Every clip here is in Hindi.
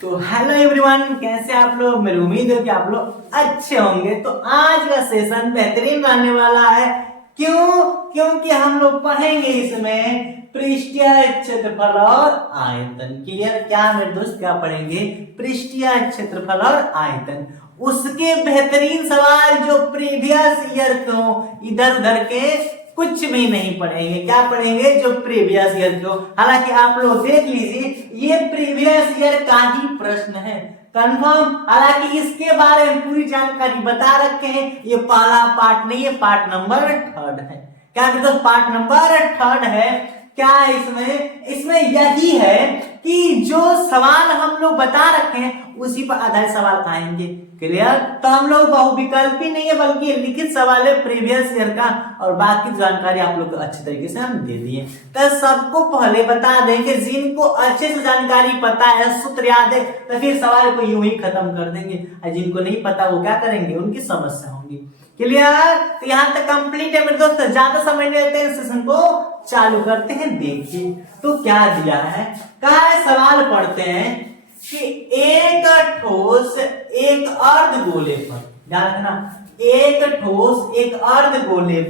तो हेलो एवरीवन, कैसे आप लोग। मेरी उम्मीद है कि आप लोग अच्छे होंगे। तो आज का सेशन बेहतरीन रहने वाला है। क्यों? क्योंकि हम लोग पढ़ेंगे इसमें पृष्ठीय क्षेत्रफल और आयतन। क्लियर? क्या मेरे दोस्त, क्या पढ़ेंगे? पृष्ठीय क्षेत्रफल और आयतन। उसके बेहतरीन सवाल जो प्रीवियस ईयर को इधर उधर के कुछ भी नहीं पढ़ेंगे। क्या पढ़ेंगे? जो प्रीवियस ईयर को। हालांकि आप लोग देख लीजिए, ये प्रीवियस ईयर का ही प्रश्न है, कंफर्म। हालांकि इसके बारे में पूरी जानकारी बता रखे हैं। ये पहला पार्ट नहीं है, पार्ट नंबर 3 है। क्या मतलब पार्ट नंबर 3 है? क्या है इसमें यही है कि जो सवाल हम लोग बता रखे हैं उसी पर आधारित सवाल आएंगे। क्लियर? तो हम लोग बहुविकल्पी नहीं है, बल्कि लिखित सवाल है प्रीवियस ईयर का, और बाकी जानकारी आप लोग को अच्छे तरीके से हम दे दिए। तो सबको पहले बता देंगे, जिनको अच्छे से जानकारी पता है, सूत्र याद है, तो फिर सवाल को यूं ही खत्म कर देंगे। और जिनको नहीं पता वो क्या करेंगे, उनकी समस्या होगी। क्लियर? तो यहाँ तक कंप्लीट है मेरे दोस्त। ज्यादा समय नहीं लेते हैं, सेशन को चालू करते हैं। देखिए तो क्या दिया है। क्या सवाल पढ़ते हैं कि एक ठोस एक अर्धगोले पर, ध्यान रखना, एक ठोस एक अर्धगोले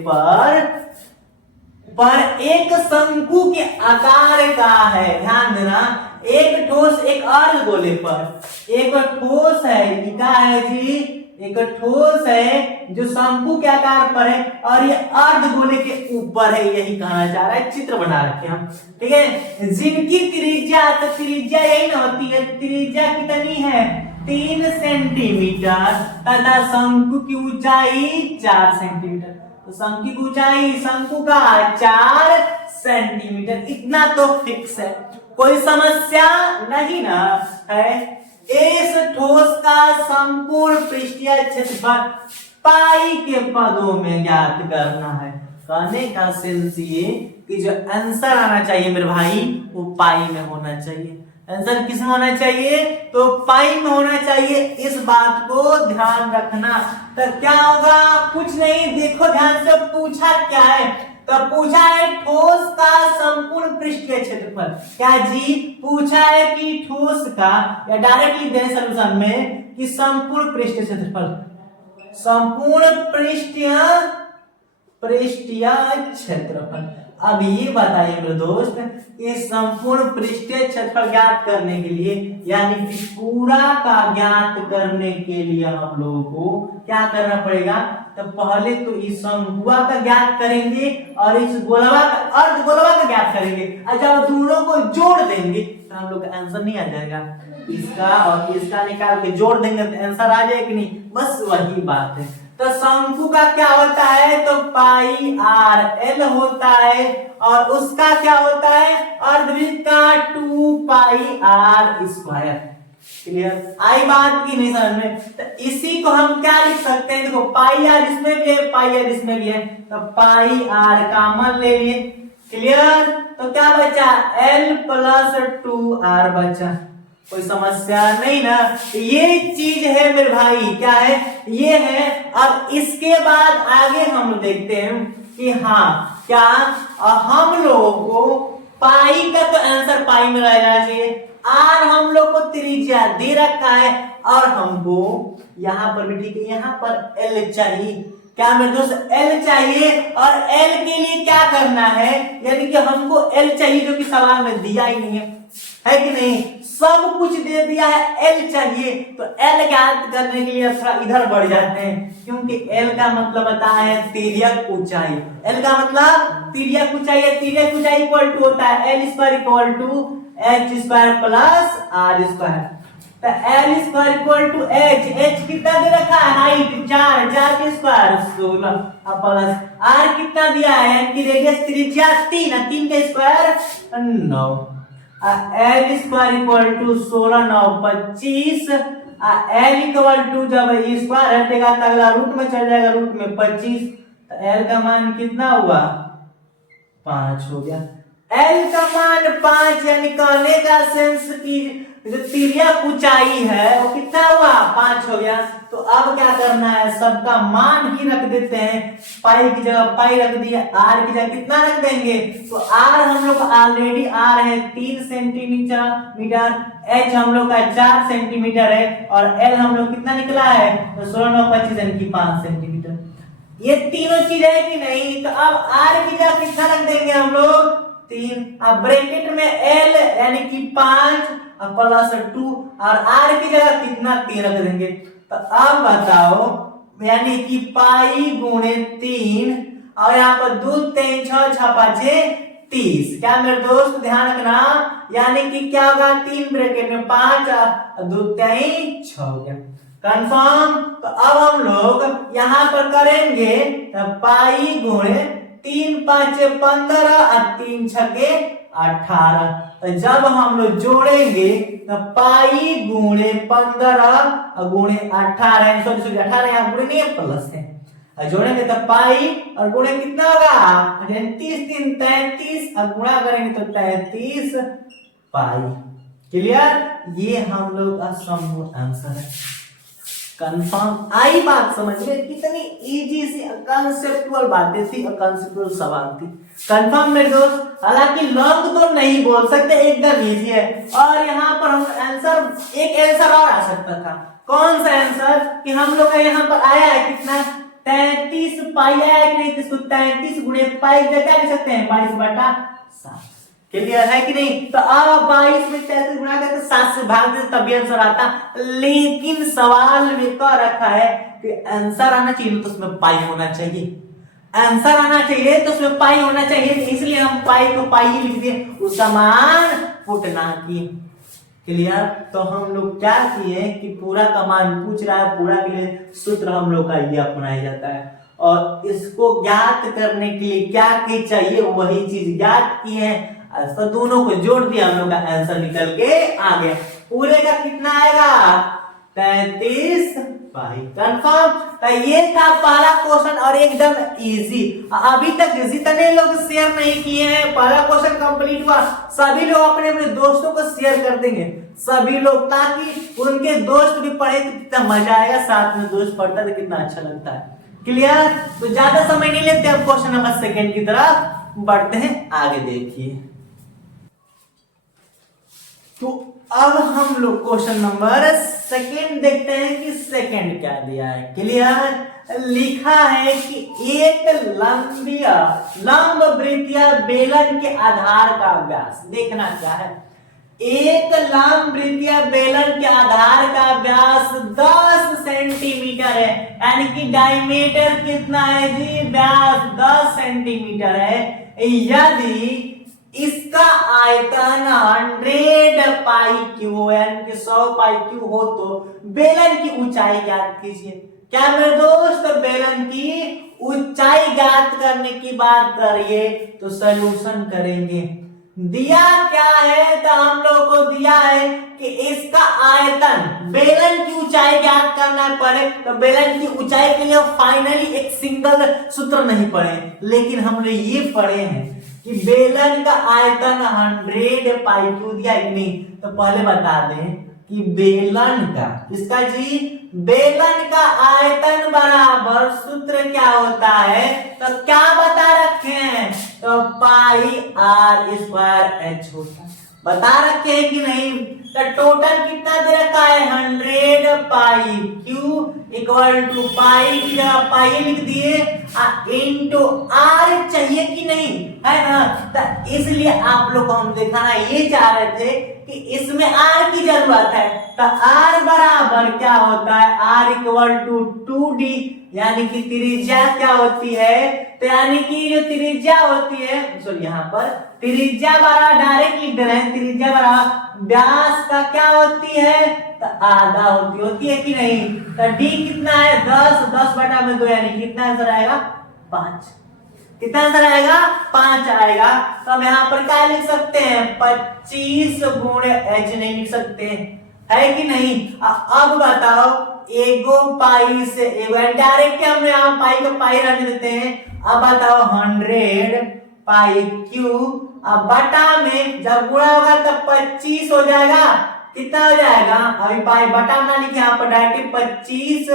पर एक शंकु के आकार का है। ध्यान देना, एक ठोस एक अर्धगोले पर, एक ठोस है, क्या है जी? एक ठोस है जो शंकु के आकार पर है और ये अर्धगोले के ऊपर है, यही कहना चाह रहा है। चित्र बना रखे हम, ठीक है। जिनकी त्रिज्या, तो त्रिज्या यही ना होती है, त्रिज्या कितनी है? 3 सेंटीमीटर तथा शंकु की ऊंचाई 4 सेंटीमीटर। तो शंकु की ऊंचाई, शंकु का 4 सेंटीमीटर, इतना तो फिक्स है, कोई समस्या नहीं ना है। इस ठोस का संपूर्ण पृष्ठीय क्षेत्रफल पाई के पदों में ज्ञात करना है। कहने का सेंस ये कि जो आंसर आना चाहिए मेरे भाई, वो पाई में होना चाहिए। आंसर किस में होना चाहिए? तो पाई में होना चाहिए। इस बात को ध्यान रखना। तो क्या होगा? कुछ नहीं, देखो ध्यान से, पूछा क्या है? तो पूछा है ठोस का संपूर्ण पृष्ठीय क्षेत्रफल। क्या जी? पूछा है कि ठोस का, या डायरेक्टली दे सॉल्यूशन में कि संपूर्ण पृष्ठीय क्षेत्रफल, संपूर्ण पृष्ठीय क्षेत्रफल। अब ये बताइए मेरे दोस्त कि संपूर्ण पृष्ठीय क्षेत्रफल ज्ञात करने के लिए, यानी कि पूरा का ज्ञात करने के लिए हम लोगों को क्या करना पड़ेगा? तो पहले तो इस शंकुआ का ज्ञात करेंगे और इस गोलवा का, अर्धगोलवा का ज्ञात करेंगे। और जब दोनों को जोड़ देंगे तो हम लोग का आंसर नहीं आ जाएगा। इसका और इसका निकाल के जोड़ देंगे तो आंसर आ जाएगा कि नहीं? बस वही बात है। तो शंकु का क्या होता है? तो पाई आर एल होता है, और उसका क्या होता है? अर्धवृत्त का 2 पाई आर स्क्वायर। क्लियर? आई बात की नहीं समझ में? तो इसी को हम क्या लिख सकते हैं? देखो, पाई आर इसमें भी है, पाई आर इसमें भी है, तो पाई आर कॉमन ले लिए। क्लियर? तो क्या बचा? एल प्लस 2 आर बचा। कोई समस्या नहीं ना? ये चीज है मेरे भाई, क्या है? ये है। अब इसके बाद आगे हम देखते हैं कि हाँ, क्या हम लोगों को पाई का तो आंसर पाई में रह जाना चाहिए। आर हम लोग को त्रिज्या दे रखा है, और हमको यहां पर भी, ठीक है, यहां पर एल चाहिए। क्या मेरे दोस्त? एल चाहिए। और एल के लिए क्या करना है? यानी कि हमको एल चाहिए, जो कि सवाल में दिया ही नहीं है कि नहीं? सब कुछ दे दिया है, एल चाहिए। तो एल ज्ञात करने के लिए थोड़ा इधर बढ़ जाते हैं, क्योंकि एल का मतलब बता है तिर्यक ऊंचाई। एल का मतलब तिर्यक ऊंचाई है। तिर्यक ऊंचाई इक्वल टू होता है L square equal to H square plus R square. तो L square equal to H, H कितना दे रखा है? हाइट 4, 4 के स्क्वायर 16, प्लस आर कितना दिया है? कि रेडियस त्रिज्या 3, 3 के square 9। L square equal to 16, 9, 25। L equal to, जब स्क्वायर हटेगा तो अगला रूट में चल जाएगा, रूट में 25। तो एल का मान कितना हुआ? 5 हो गया। एल का मान 5, यानी कहने का सेंस की जो तिर्यक ऊंचाई है वो कितना हुआ 5 हो गया। तो अब क्या करना है, सबका मान ही रख देते हैं, पाई की जगह पाई रख दिया, आर की जगह कितना रख देंगे, तो आर हम लोग ऑलरेडी आर है 3 सेंटीमीटर, एच हम लोग का 4 सेंटीमीटर है और एल हम लोग कितना निकला है, तो 16 9 25 यानी कि 5 सेंटीमीटर। ये तीनों चीज है कि नहीं, तो अब आर की जगह कितना रख देंगे हम लोग 3, अब ब्रैकेट में एल यानी कि 5 प्लस 2 और आर की जगह कितना 3 रख देंगे। तो अब बताओ यानी कि पाई गुणे 3 और यहाँ पर 2 3 6 6 5 30। क्या मेरे दोस्त ध्यान रखना, यानी कि क्या होगा 3 ब्रैकेट में 5 2 3 6 हो गया कंफर्म। तो अब हम लोग यहाँ पर करेंगे पाई गुणे 3 5 15 और 3 6 18। तो जब हम लोग जोड़ेंगे तो पाई गुणे 15 गुणे 18 सॉरी 18 यहाँ गुणे नहीं है प्लस है, जोड़ेंगे तो पाई और गुणे कितना होगा 30 3 33 और गुणा करेंगे तो 33 पाई। क्लियर, ये हम लोग का संपूर्ण आंसर है। कंफर्म आई बात समझ में, कितनी इजी सी कंसेप्चुअल बातें थी और कंसेप्चुअल सवाल थी। कंफर्म मेरे दोस्त, हालांकि लॉन्ग तो नहीं बोल सकते, एकदम इजी है। और यहाँ पर हम आंसर एक आंसर और आ सकता था, कौन सा आंसर कि हम लोग का यहाँ पर आया है कितना 33 पाई आया है कि नहीं, इसको 33 गुणे पाई क्या लिख सकते हैं 22/7। क्लियर है कि नहीं। तो अब 22 में 33 गुणा करके 7 से भाग दे तभी आंसर आता, लेकिन सवाल में तो रखा है कि आंसर आना चाहिए तो उसमें पाई होना चाहिए, आंसर आना चाहिए तो उसमें पाई होना चाहिए, इसलिए हम पाई को पाई ही लिख दिए, उसका मान पुट ना किए। क्लियर, तो हम लोग क्या किए कि पूरा का मान पूछ रहा है, पूरा के लिए सूत्र हम लोग का ये अपनाया जाता है और इसको ज्ञात करने के लिए क्या चाहिए वही चीज ज्ञात की है, तो दोनों को जोड़ दिया हम लोग का आंसर निकल के आ गया। पूरे का कितना आएगा 33 पाई। कंफर्म। तो ये था पहला क्वेश्चन और एकदम इजी। अभी तक जितने लोग शेयर नहीं किए हैं, पहला क्वेश्चन कंप्लीट हुआ, सभी लोग अपने अपने दोस्तों को शेयर कर देंगे सभी लोग, ताकि उनके दोस्त भी पढ़े तो कितना मजा आएगा, साथ में दोस्त पढ़ता तो कितना अच्छा लगता है। क्लियर, तो ज्यादा समय नहीं लेते, अब क्वेश्चन नंबर 2 की तरफ बढ़ते हैं, आगे देखिए। तो अब हम लोग क्वेश्चन नंबर 2 देखते हैं कि 2 क्या दिया है। क्लियर, लिखा है कि एक लंब वृत्तीय बेलन के आधार का व्यास, देखना क्या है, एक लंब वृत्तीय बेलन के आधार का व्यास 10 सेंटीमीटर है, यानी कि डायमीटर कितना है जी, व्यास 10 सेंटीमीटर है। यदि इसका आयतन 100 पाई क्यू यानी कि 100 पाई क्यू हो तो बेलन की ऊंचाई ज्ञात कीजिए। क्या मेरे दोस्त, बेलन की ऊंचाई ज्ञात करने की बात करिए तो सॉल्यूशन करेंगे। दिया क्या है, तो हम लोग को दिया है कि इसका आयतन, बेलन की ऊंचाई ज्ञात करना पड़े, तो बेलन की ऊंचाई के लिए फाइनली एक सिंगल सूत्र नहीं पढ़े, लेकिन हमने ये पढ़े हैं कि बेलन का आयतन 100 पाई क्यू दिया है कि नहीं। तो पहले बता दें कि बेलन का, इसका जी बेलन का आयतन बराबर सूत्र क्या होता है, तो क्या बता रखे हैं, तो पाई आर स्क्वायर एच होता है, बता रखे हैं कि नहीं। तो टोटल कितना दे रखा है 100 पाई क्यू इक्वल टू पाई की जगह पाई लिख दिए इनटू आर चाहिए कि नहीं, है ना। तो इसलिए आप लोग को हम दिखाना ये चाह रहे थे कि इसमें आर की जरूरत है, तो आर बराबर क्या होता है, आर इक्वल टू 2d, यानी कि त्रिज्या क्या होती है, तो यानी कि जो त्रिज्या होती है, सॉरी यहाँ पर त्रिज्या बराबर डायरेक्ट लिख दे रहे हैं, त्रिज्या बराबर व्यास का क्या होती है, तो आधा होती है कि नहीं। तो d कितना है 10/2 यानी कितना आंसर आएगा 5। कितना आंसर आएगा 5 आएगा। तो हम यहाँ पर क्या लिख सकते हैं 25 गुणे h नहीं लिख सकते, है कि नहीं। अब बताओ एगो पाई से एगो डायरेक्ट हम यहाँ पाई को पाई रहने देते हैं। अब बताओ 100 पाई क्यू, अब बटा में जब गुणा होगा तब 25 हो जाएगा, कितना हो जाएगा, अभी पाई बटा ना लिखे यहाँ पर डायरेक्ट 25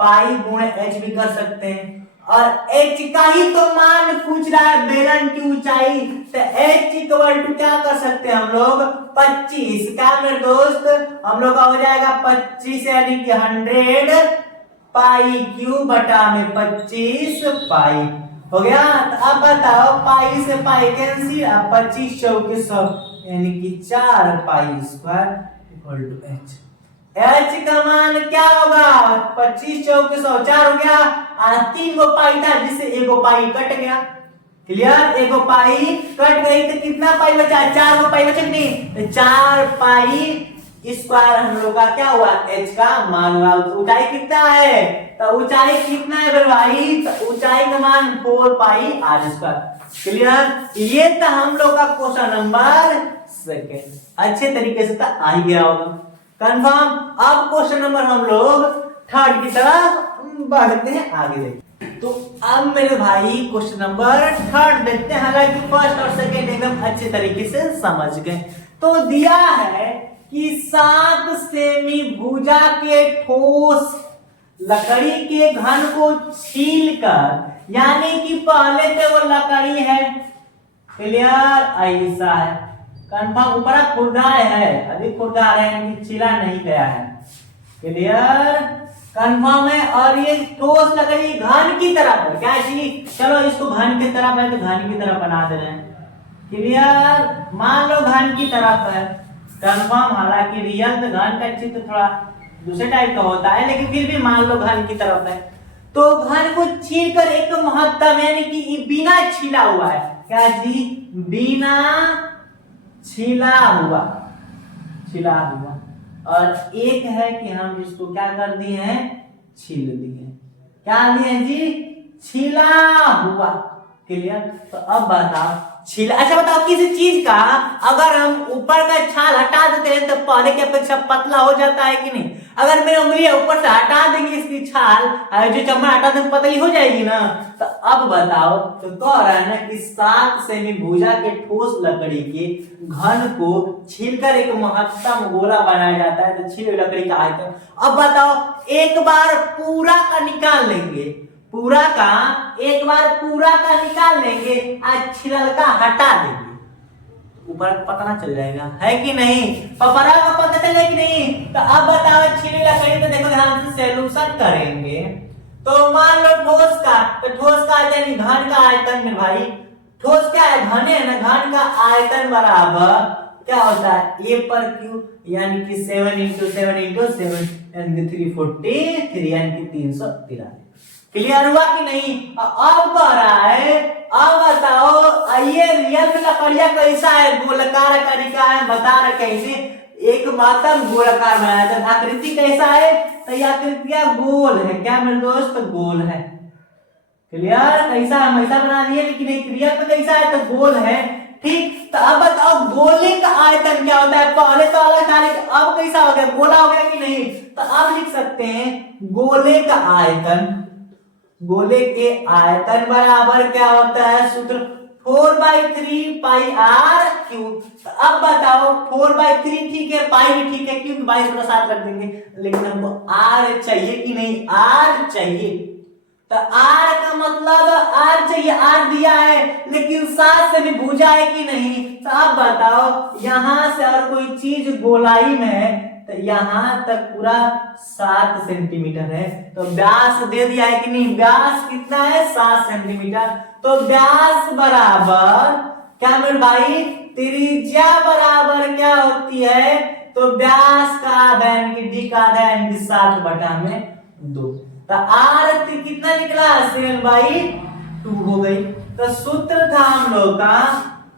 पाई गुणे h भी कर सकते हैं, और h का ही तो मान पूछ रहा है बेलन की ऊंचाई, तो h इक्वल टू क्या कर सकते हैं हम लोग 25, क्या मेरे दोस्त हम लोग का हो जाएगा 25 यानी कि 100 पाई क्यू बटा में 25 पाई हो गया। तो अब बताओ पाई से पाई कैंसिल, अब 25 चौके 100 यानी कि 4 pi square equal to h। h का मान क्या होगा 25 चौके 100 4 हो गया, और 3 गो पाई था जिससे एगो पाई कट गया, क्लियर, एगो पाई कट गई तो कितना पाई बचा 4 गो पाई बचा कि नहीं, तो 4 पाई स्क्वायर हम लोग का क्या हुआ h का मान हुआ। ऊंचाई कितना है, तो ऊंचाई कितना है मेरे भाई, तो ऊंचाई का मान 4 पाई r स्क्वायर, क्लियर। ये तो हम लोग का क्वेश्चन नंबर 2 अच्छे तरीके से तो आ ही गया होगा कंफर्म। अब क्वेश्चन नंबर हम लोग 3 की तरफ बढ़ते हैं आगे देखते। तो अब मेरे भाई क्वेश्चन नंबर 3 देखते हैं, हालांकि फर्स्ट और सेकंड एकदम अच्छे तरीके से समझ गए। तो दिया है कि 7 सेमी भुजा के ठोस लकड़ी के घन को छीलकर, यानी कि पहले से वो लकड़ी है, क्लियर, ऐसा है कंफर्म, ऊपर खुरदार है, अभी खुरदार है यानी कि छीला नहीं गया है, क्लियर कंफर्म है। और ये ठोस लकड़ी घन की तरफ है, क्या चीज, चलो इसको घन की तरफ है तो घन की तरफ बना दे रहे हैं, क्लियर, मान लो घन की तरफ है कंफर्म। हालांकि रियल तो घन का चित्र थोड़ा दूसरे टाइप का होता है, लेकिन फिर भी मान लो घन की तरफ है। तो घन को छील कर एक महत्तम यानी कि ये बिना छीला हुआ है, क्या जी, बिना छीला हुआ, छिला हुआ, और एक है कि हम इसको क्या कर दिए हैं छील दिए, क्या दिए जी, छिला हुआ, क्लियर। तो अब बताओ छीला, अच्छा बताओ किसी चीज का अगर हम ऊपर का छाल हटा देते हैं तो पहले की अपेक्षा पतला हो जाता है कि नहीं, अगर मेरी उंगली ऊपर से हटा देंगे इसकी छाल, जो चमड़ा हटा देंगे पतली हो जाएगी ना। तो अब बताओ, तो कह रहा है ना कि 7 सेमी भुजा के ठोस लकड़ी के घन को छीलकर एक महत्तम गोला बनाया जाता है, तो छील लकड़ी का आयतन। अब बताओ एक बार पूरा का निकाल लेंगे, पूरा का एक बार पूरा का निकाल लेंगे और छिलल का हटा देंगे, ऊपर पता ना चल जाएगा है कि नहीं, पपरा का पता चलेगा कि नहीं। तो अब बताओ छिली लकड़ी, तो देखो ध्यान से सॉल्यूशन करेंगे। तो मान लो ठोस का, तो ठोस का आयतन घन का आयतन में भाई, ठोस क्या है घन है ना, घन का आयतन बराबर क्या होता है a पर q, यानी कि 7 × 7 × 7 यानी कि 343 यानी कि 313, क्लियर हुआ कि नहीं। अब कह रहा है, अब बताओ ये रियल में लकड़िया कैसा है, गोलाकार आकार का है, बता रहे कैसे, एक मातम गोलाकार बनाया था, आकृति कैसा है, तो ये आकृतिया गोल है, क्या मेरे दोस्त गोल है, क्लियर, कैसा हम ऐसा बना दिए, लेकिन एक रियल में कैसा है तो गोल है, ठीक। तो अब बताओ गोले का आयतन क्या होता है, पहले तो अलग था लेकिन अब कैसा हो गया, गोला हो गया कि नहीं। तो अब लिख सकते हैं गोले का आयतन, गोले के आयतन बराबर क्या होता है, सूत्र 4/3 पाई आर क्यू। तो अब बताओ 4/3 ठीक है, पाई भी ठीक है, क्योंकि 22/7 रख देंगे, लेकिन हमको आर चाहिए कि नहीं, आर चाहिए। तो आर का मतलब आर चाहिए, आर दिया है, लेकिन 7 से भी भुजा है कि नहीं। तो अब बताओ यहां से और कोई चीज गोलाई में है, तो यहां तक पूरा 7 सेंटीमीटर है, तो व्यास दे दिया है कि नहीं, व्यास कितना है 7 सेंटीमीटर। तो व्यास बराबर क्या मेरे भाई, त्रिज्या बराबर क्या होती है, तो व्यास का आधा यानी कि डी का आधा यानी कि 7/2। तो आर कितना निकला 7/2 हो गई। तो सूत्र था हम लोग का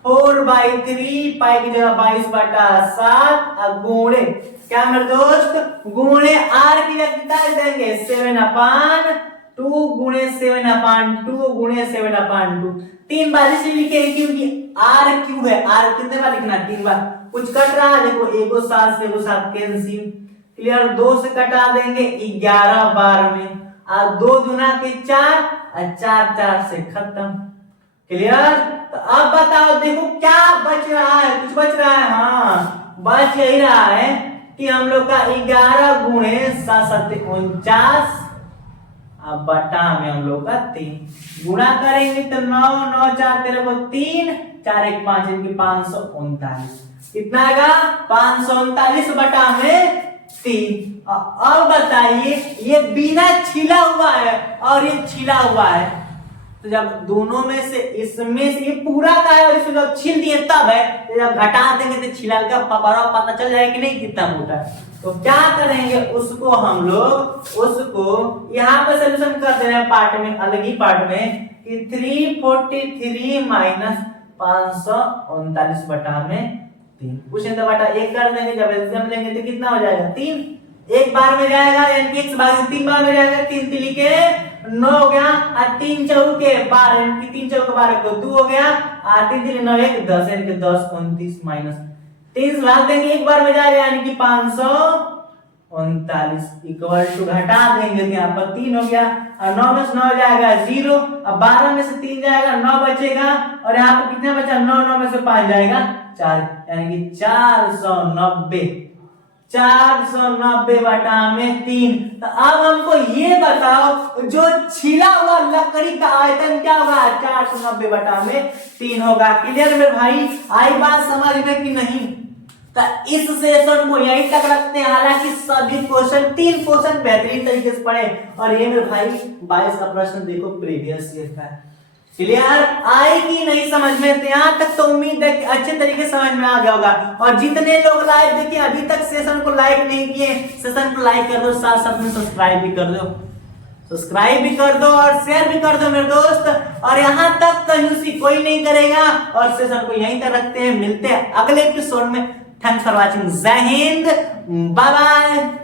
4/3 पाई की जगह 22/7 और गुणे क्या मेरे दोस्त, गुणे आर की जगह कितना देंगे 7/2 गुणे 7/2 गुणे 7/2, 3 बार इसलिए लिखे क्योंकि आर क्यू है, आर कितने बार लिखना 3 बार, कुछ कट रहा है देखो, एगो 7 से एगो 7 कैंसिल, क्लियर, 2 से कटा देंगे 11 बार में, और 2 दूना के 4 और 4 4 से खत्म, क्लियर। तो अब बताओ देखो क्या बच रहा है, कुछ बच रहा है, हाँ बच यही रहा है कि हम लोग का 11 गुणे 7 अब बटा में हम लोग का 3 गुणा करेंगे तो 9 9 4 13 को 3 4 1 5 इनकी 539 कितना आएगा 539 बटा में 3। अब बताइए ये बिना छिला हुआ है और ये छिला हुआ है, तो जब दोनों में से इसमें से ये पूरा का है और इसमें जब छील दिए तब है, तो जब घटा देंगे तो छिला का पता चल जाएगा कि नहीं कितना मोटा है। तो क्या करेंगे उसको हम लोग उसको यहाँ पे सोल्यूशन कर दे रहे हैं पार्ट में, अलग ही पार्ट में कि 343 माइनस 539 बटा में 3 पूछे तो बटा 1 कर देंगे, जब एलसीएम लेंगे तो कितना हो जाएगा 3 एक बार में जाएगा यानी x भाग 3 बार में जाएगा 3 3 के 9 हो गया और 3 चौके 12 यानी 3 चौके 12 को 2 हो गया और 3 3 9 1 10 यानी कि 10 29 माइनस 30 भाग देंगे एक बार में जाएगा यानी कि 539 इक्वल टू घटा देंगे यहाँ पर 3 हो गया और 9 में से 9 जाएगा 0, अब 12 में से 3 जाएगा 9 बचेगा और यहाँ पर कितना बचा 9 9 में से 5 जाएगा 4 यानी कि 490 बटा में 3। तो अब हमको ये बताओ जो छिला हुआ लकड़ी का आयतन क्या होगा 490 बटा में 3 होगा। क्लियर मेरे भाई, आई बात समझ में कि नहीं? तो इस सेशन को यहीं तक रखते हैं, हालांकि सभी क्वेश्चन 3 क्वेश्चन बेहतरीन तरीके से पढ़े और ये मेरे भाई 22 का प्रश्न देखो प्रीवियस ईयर का है। क्लियर आएगी नहीं समझ में? तो यहाँ तक तो उम्मीद है कि अच्छे तरीके समझ में आ गया होगा। और जितने लोग लाइव देखिए अभी तक सेशन को लाइक नहीं किए, सेशन को लाइक कर दो, साथ साथ में सब्सक्राइब भी कर दो, सब्सक्राइब भी कर दो और शेयर भी कर दो मेरे दोस्त। और यहाँ तक कंजूसी कोई नहीं करेगा और सेशन को यहीं तक रखते हैं, मिलते हैं अगले एपिसोड में। थैंक्स फॉर वॉचिंग, जय हिंद, बाय बाय।